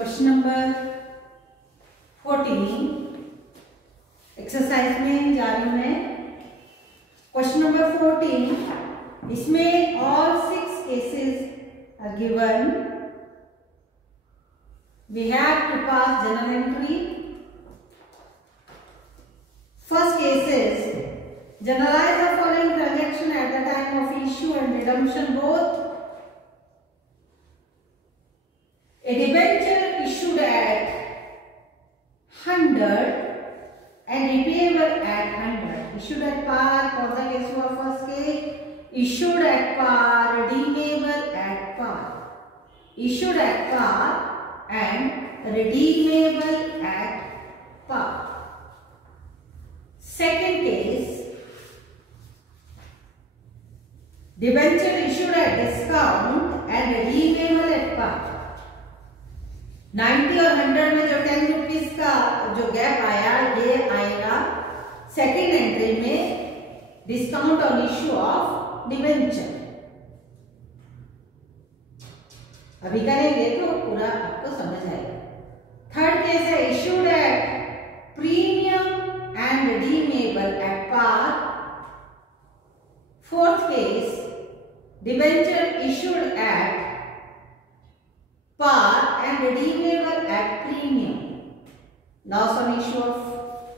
Question number 14 एक्सरसाइज में जा रही हूं मैं। क्वेश्चन नंबर 14, इसमें all 6 cases are given. We have to pass journal entry. First case is journalise the following transaction at the time of issue and redemption both. A debenture issued at 100 and repayable at 100. Issued at par, for the case of first case, issued at par, redeemable at par. Issued at par and redeemable at par. Second case, debenture issued at discount and redeemable at par. 90 और 100 में जो 10 rupees का जो गैप आया, ये आएगा second entry में discount on issue of debenture. अभी करेंगे तो पूरा आपको समझ आएगा। थर्ड केस है issued at premium and redeemable at par. Fourth case debenture issued at par and redeemable at premium. Loss on issue of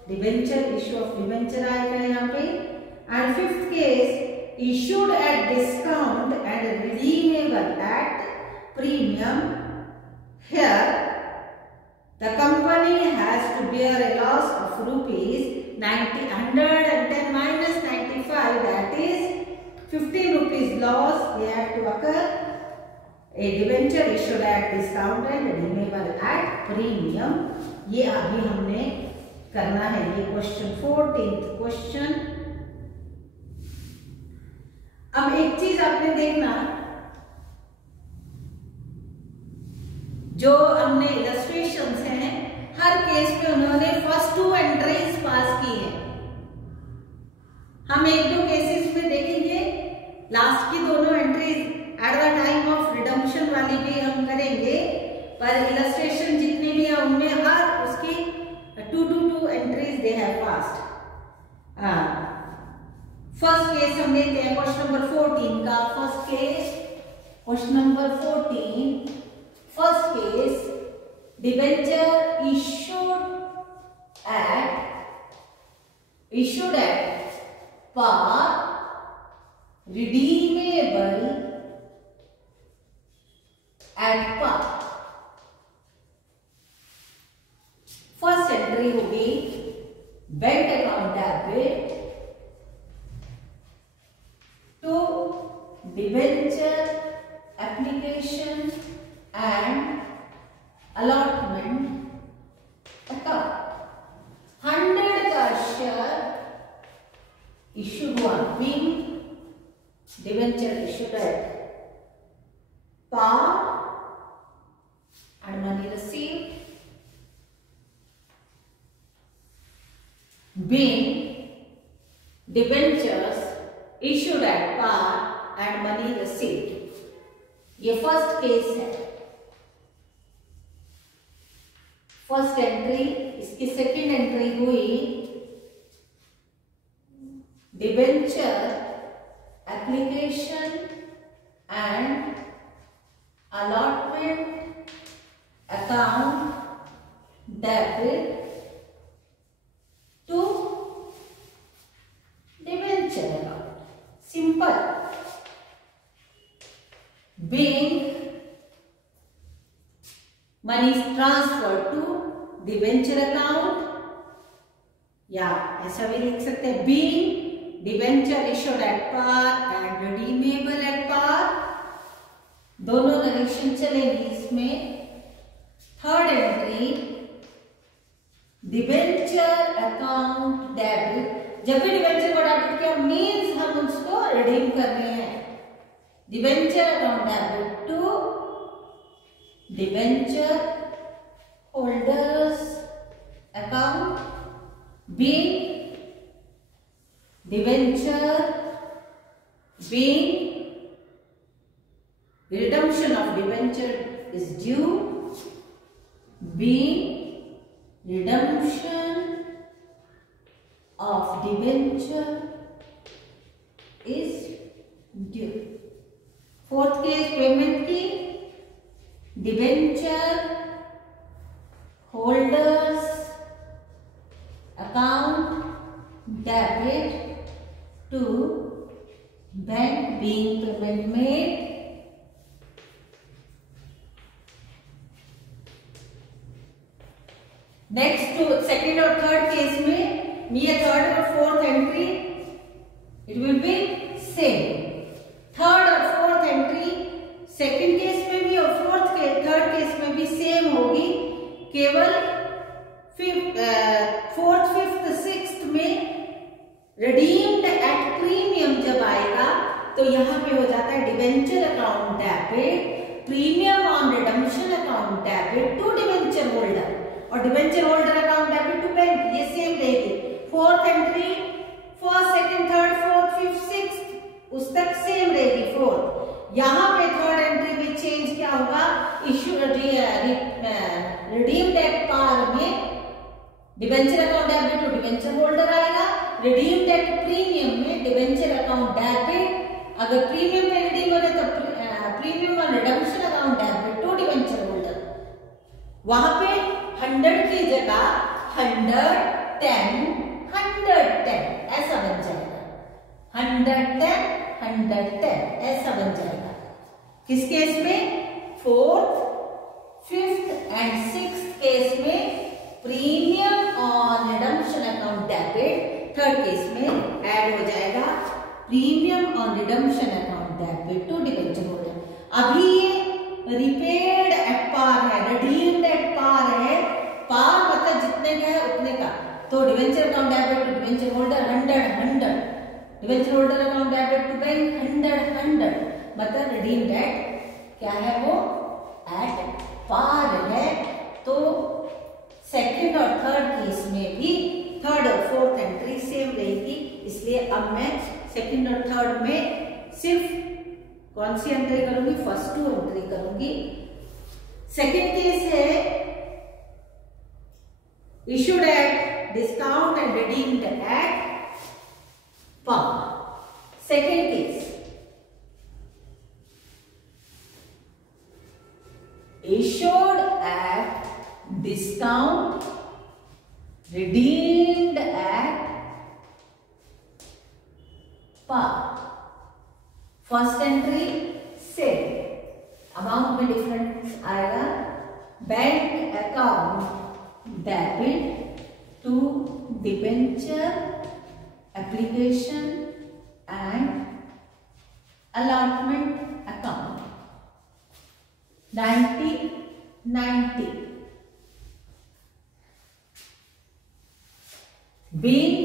debenture, issue of debenture आएगा यहाँ पे। And fifth case, issued at discount and redeemable at premium. Here, the company has to bear a loss of rupees 90, 110 minus 95, that is 15 rupees loss. They have to occur. A debenture issued at discount and redeemable at premium. ये अभी हमने करना है। ये question 14th question. अब एक चीज आपने देखना, जो हमने इलस्ट्रेशंस हैं, हर केस में उन्होंने फर्स्ट 2 एंट्रीज पास की है। हम 1-2 केसेस में देखेंगे, लास्ट की दोनों entries eight the time of redemption वाली भी हम करेंगे, पर इलस्ट्रेशन जितने भी हैं उनमें हर उसकी 2 entries they have passed. First case हम देखते हैं क्वेश्चन नंबर 14 का। First case question number 14, first case debenture issued at par, redeemable at par। First entry होगी bank account debit to debenture application and allotment account. 100 का share issue हुआ, being debenture issued at par and money received, being debentures issued at par and money received। ये first case है, first entry. इसकी second entry हुई debenture application and allotment account debit to debenture account। Simple। Being money is transferred to debenture account, या ऐसा भी लिख सकते हैं being debenture issued at par and redeemable at par। दोनों नरेशन चलेंगी इसमें। Third entry debenture account debit. जब भी डिबेंचर को डेबिट किया मींस हम उसको रिडीम कर रहे हैं। Debenture account debit to debenture holders account, being debenture, being redemption of debenture is due being redemption of debenture is due. Fourth case payment की, debenture holders account debit to bank being payment made next to second और third case में ये third और fourth entry it will be same. Third और fourth entry second case में भी और third case में भी सेम होगी. केवल फोर्थ फिफ्थ सिक्स्थ में रिडीम्ड एट प्रीमियम जब आएगा तो यहां पे हो जाता है debenture account debit premium on redemption account debit to debenture holder और debenture holder account debit to bank. ये सेम रहेगी. Fourth entry first second third fourth fifth sixth उस तक सेम रहेगी. फोर्थ यहाँ पे थर्ड एंट्री में चेंज क्या होगा, इश्यू रिडीम्ड एट पार में debenture account debit to debenture holder आएगा. रिडीम्ड एट प्रीमियम में डिबेंचर अकाउंट डेबिट अगर प्रीमियम पे रिडीम हो रहा है तो प्रीमियम और redemption account debit to debenture holder. वहां पे 100 की जगह 110 ऐसा बन जाएगा. 110 ऐसा बन जाएगा. किस केस में, fourth fifth and sixth case में premium on redemption account debit, third case में ऐड हो जाएगा premium on redemption account debit to debenture holder. अभी ये रिपेड एट पार है, रिडीम्ड एट पार है. पार मतलब जितने का है उतने का. तो debenture account debit to debenture holder 100 debenture holder account debit to bank 100 मतलब रिडीम्ड एट क्या है वो एट पार है. तो सेकंड और थर्ड केस में भी थर्ड और फोर्थ एंट्री सेम रहेगी. इसलिए अब मैं सेकंड और थर्ड में सिर्फ कौन सी एंट्री करूंगी, फर्स्ट टू एंट्री करूंगी. सेकंड केस है issued at discount and redeemed at par. Second case, issued at discount, redeemed at par. First entry same, amount में difference आएगा. Bank account debit to debenture application and allotment account 90 being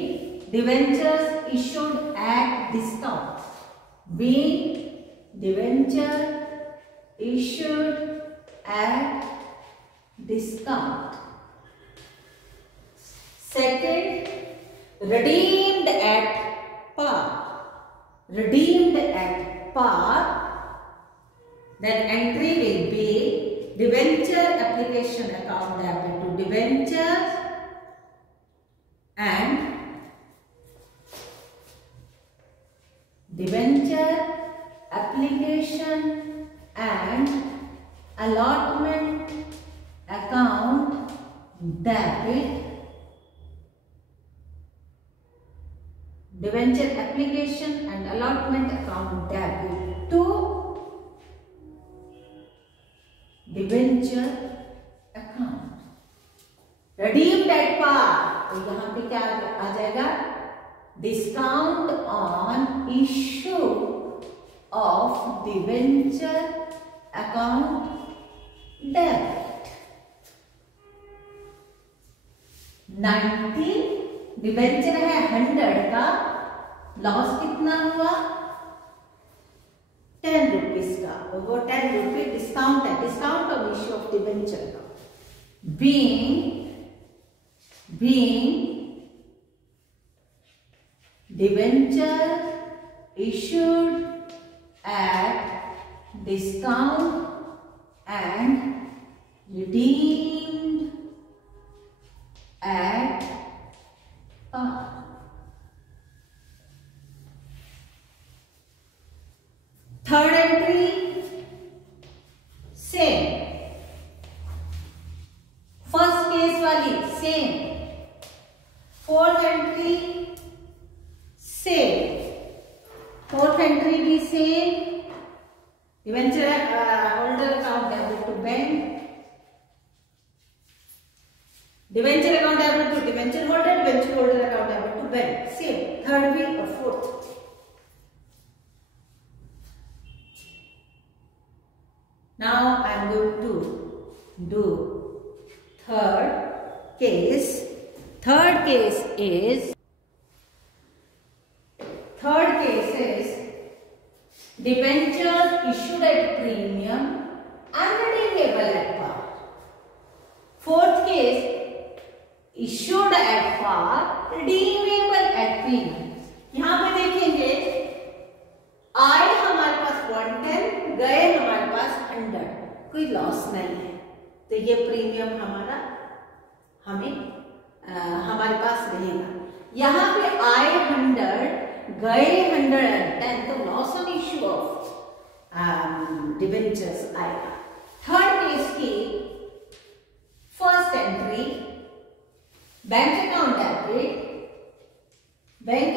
debentures issued at discount, being debenture issued at discount. Second, redeemed at par. Redeemed at par, then entry will be debenture application account debit to debentures and debenture application and allotment account debit, debenture application and allotment account debit to debenture account. Redeemed at par, तो यहाँ पे क्या आ जाएगा, discount on issue of debenture account debit. 90 डिबेंचर है 100 का, लॉस कितना हुआ 10 rupees का, वो 10 रुपीज डिस्काउंट है, discount of issue of debenture का. being debenture issued at discount and redeemed Debenture account debit to debenture holder account debit to bank. Same, third way or fourth. Now I am going to do third case. Third case is debentures issued at premium and redeemable at par. Fourth case, issued at par, redeemable at premium. यहाँ पे देखेंगे आए हमारे पास 110, गए हमारे पास 100, कोई लॉस नहीं है, तो ये प्रीमियम हमारे पास रहेगा। यहाँ पे आए 100, गए 110, तो loss on issue of debentures आएगा। थर्ड केस की first entry, bank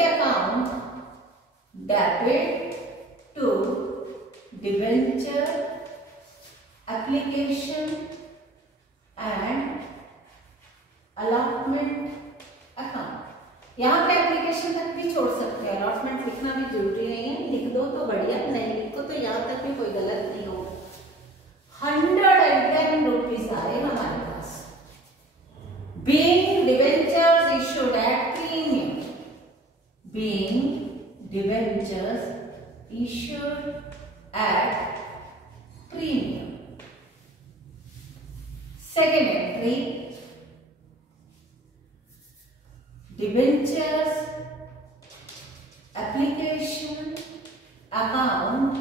account debit to debenture application and allotment account. यहाँ पे एप्लीकेशन तक भी छोड़ सकते हैं, अलॉटमेंट लिखना भी जरूरी नहीं है, लिख दो तो बढ़िया, नहीं लिखो तो यहाँ तक भी कोई गलत नहीं होगा। 110 रुपीज आए हमारे पास। Being debentures issued at premium. Being debentures issued at premium. Second entry, debentures application account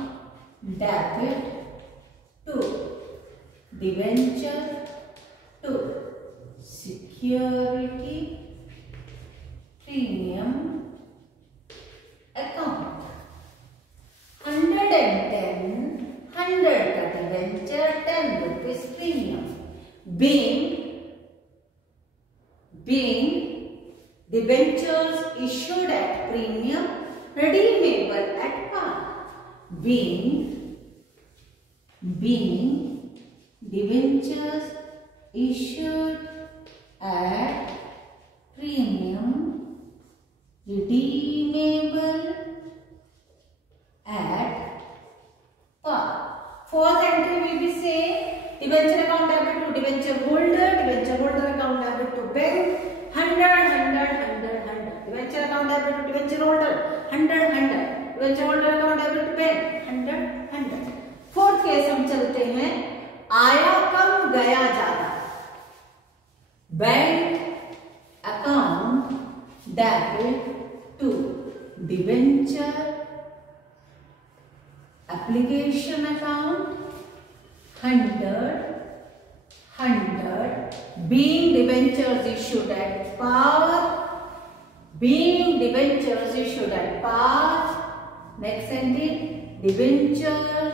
debit to debenture to security premium account। 110, 100 का debenture, 10 rupees premium। Being debentures issued at premium, redeemable at par। Being debentures issued at premium, redeemable at par। Fourth entry will be same, debenture account debit to debenture holder account debit to bank, 100, debenture account debit to debenture holder, 100, debenture holder account debit to bank, 100। Fourth case हम चलते हैं, आया कम गया ज्यादा, bank account debit to debenture application account 100, being debentures issued at par, next entry, debenture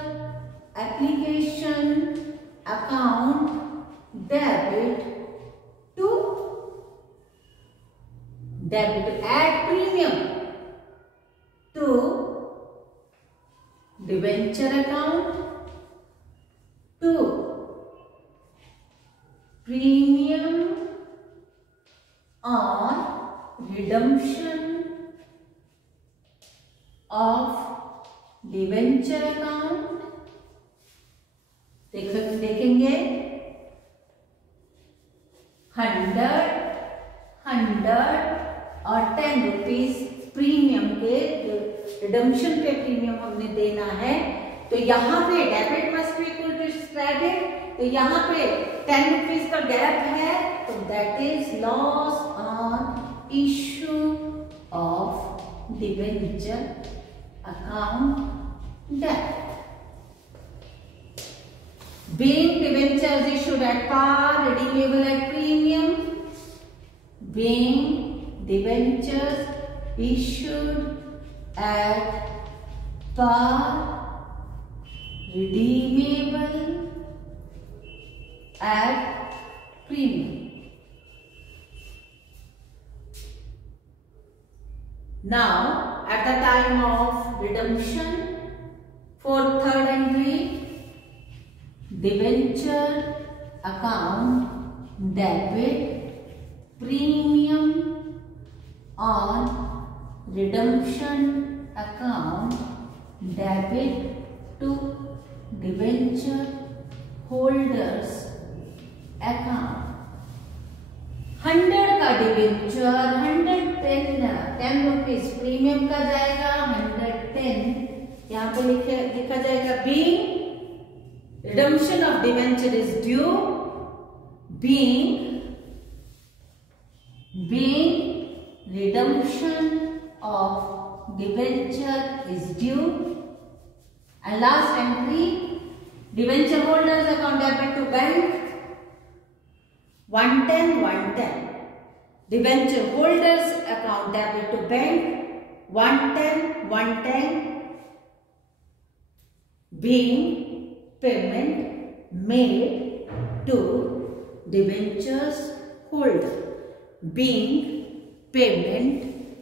application account debit at premium to debenture account to premium on redemption of debenture account। देखेंगे 100 और 10 rupees premium के redemption पे premium हमने देना है, तो यहाँ पे debit must be equal to credit, तो यहाँ पे 10 रुपीज का गैप है, तो that is loss on issue of debenture account debit. Being debentures issued at par, redeemable at premium. Being debentures issued at par, redeemable at premium. Now, at the time of redemption, for third entry, debenture account debit premium on redemption account debit to debenture holders account। 100 का डिबेंचर 110 rupees premium का जाएगा 110, यहाँ पे लिखा जाएगा being redemption of debenture is due, being redemption of debenture is due, and last entry debenture holders account debit to bank 110 debenture holders account debit to bank 110 being payment made to debentures holder, being payment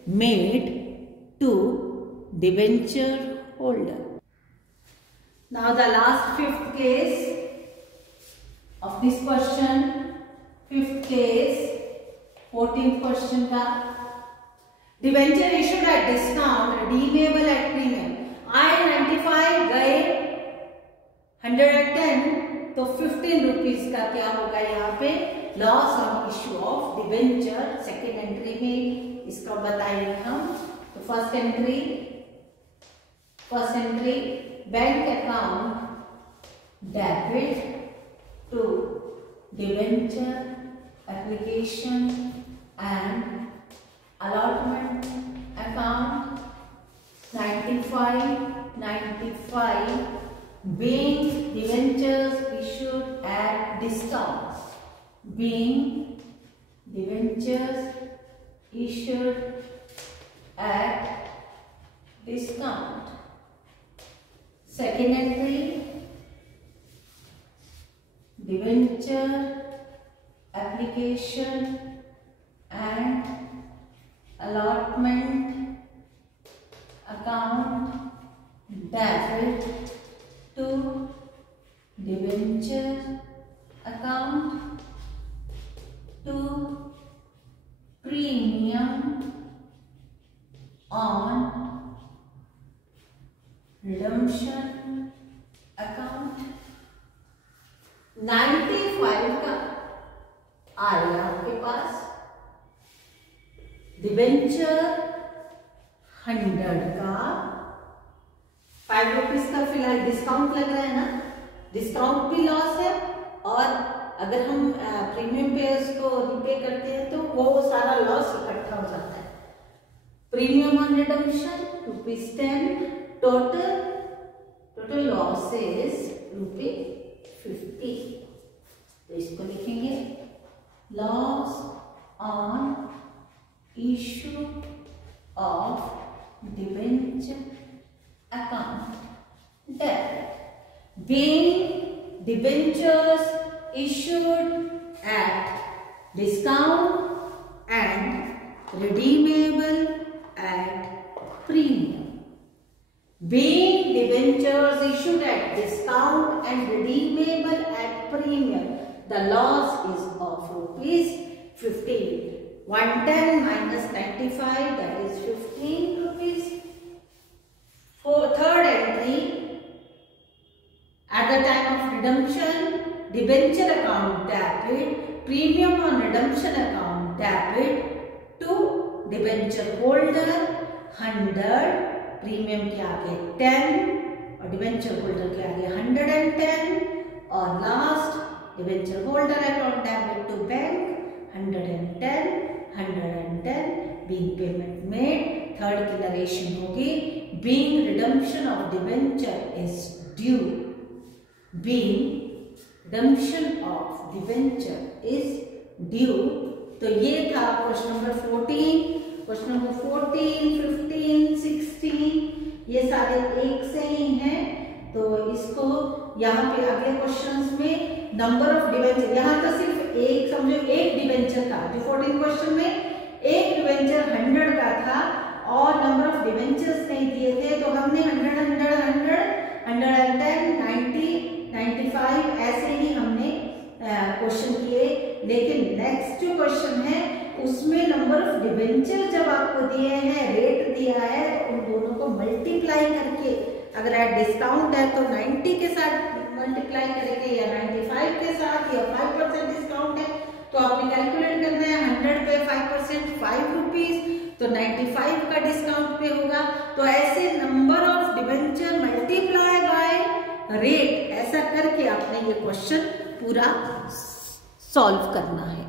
made to debenture holder। Now the last fifth case of this question, fifth case 14th question का debenture issued at discount redeemable at premium। आए 95 गए 110, तो 15 रुपीज का क्या होगा यहाँ पे loss on issue of debenture. Second entry में इसका बताएंगे हम। तो first entry bank account debit to debenture application and allotment account 95 being debentures issued at discount, being debentures issued at discount। Second entry debenture application and allotment account debit to debenture account to premium on redemption account। 95 का आया आपके पास, डिबेंचर 100 का 5 रुपीज का फिलहाल डिस्काउंट लग रहा है ना, डिस्काउंट भी लॉस है, और अगर हम प्रीमियम पेयर्स को रिपे करते हैं तो वो सारा लॉस इकट्ठा हो जाता है। Premium on redemption ₹10, total losses ₹50। तो इसको लिखेंगे loss on issue of debenture account debit, being debentures issued at discount and redeemable at premium, being debentures issued at discount and redeemable at premium, the loss is of ₹15। 110 minus 95, that is 15 rupees। For third entry, at the time of redemption, debenture account debit, premium on redemption account debit to debenture holder 100, premium के आगे 10 और debenture holder के आगे 110, और last debenture holder account debit to bank 110 being payment made। Third की नरेशन होगी being redemption of debenture is due, being redemption of debenture is due। तो ये था क्वेश्चन नंबर 14, क्वेश्चन नंबर 14, 15, 16 ये सारे एक से ही हैं। तो इसको यहाँ पे अगले क्वेश्चंस में नंबर ऑफ डिवेंचर, यहाँ तो सिर्फ एक समझो एक डिवेंचर का, जो 14 क्वेश्चन में एक डिवेंचर 100 का था और नंबर ऑफ डिवेंचर्स नहीं दिए थे, तो हमने 100, 110, 90, 95 ऐसे ही हमने क्वेश्चन किए। लेकिन नेक्स्ट जो क्वेश्चन है उसमें नंबर ऑफ डिबेंचर जब आपको दिए हैं, रेट दिया है, तो उन दोनों को मल्टीप्लाई करके, अगर एट डिस्काउंट है तो 90 के साथ मल्टीप्लाई करके या 95 के साथ या 5% डिस्काउंट है तो आपने कैलकुलेट करना है 100 पे 5% 5 रुपीज, तो 95 का डिस्काउंट पे होगा। तो ऐसे number of debenture multiply by rate, ऐसा करके आपने ये क्वेश्चन पूरा सॉल्व करना है।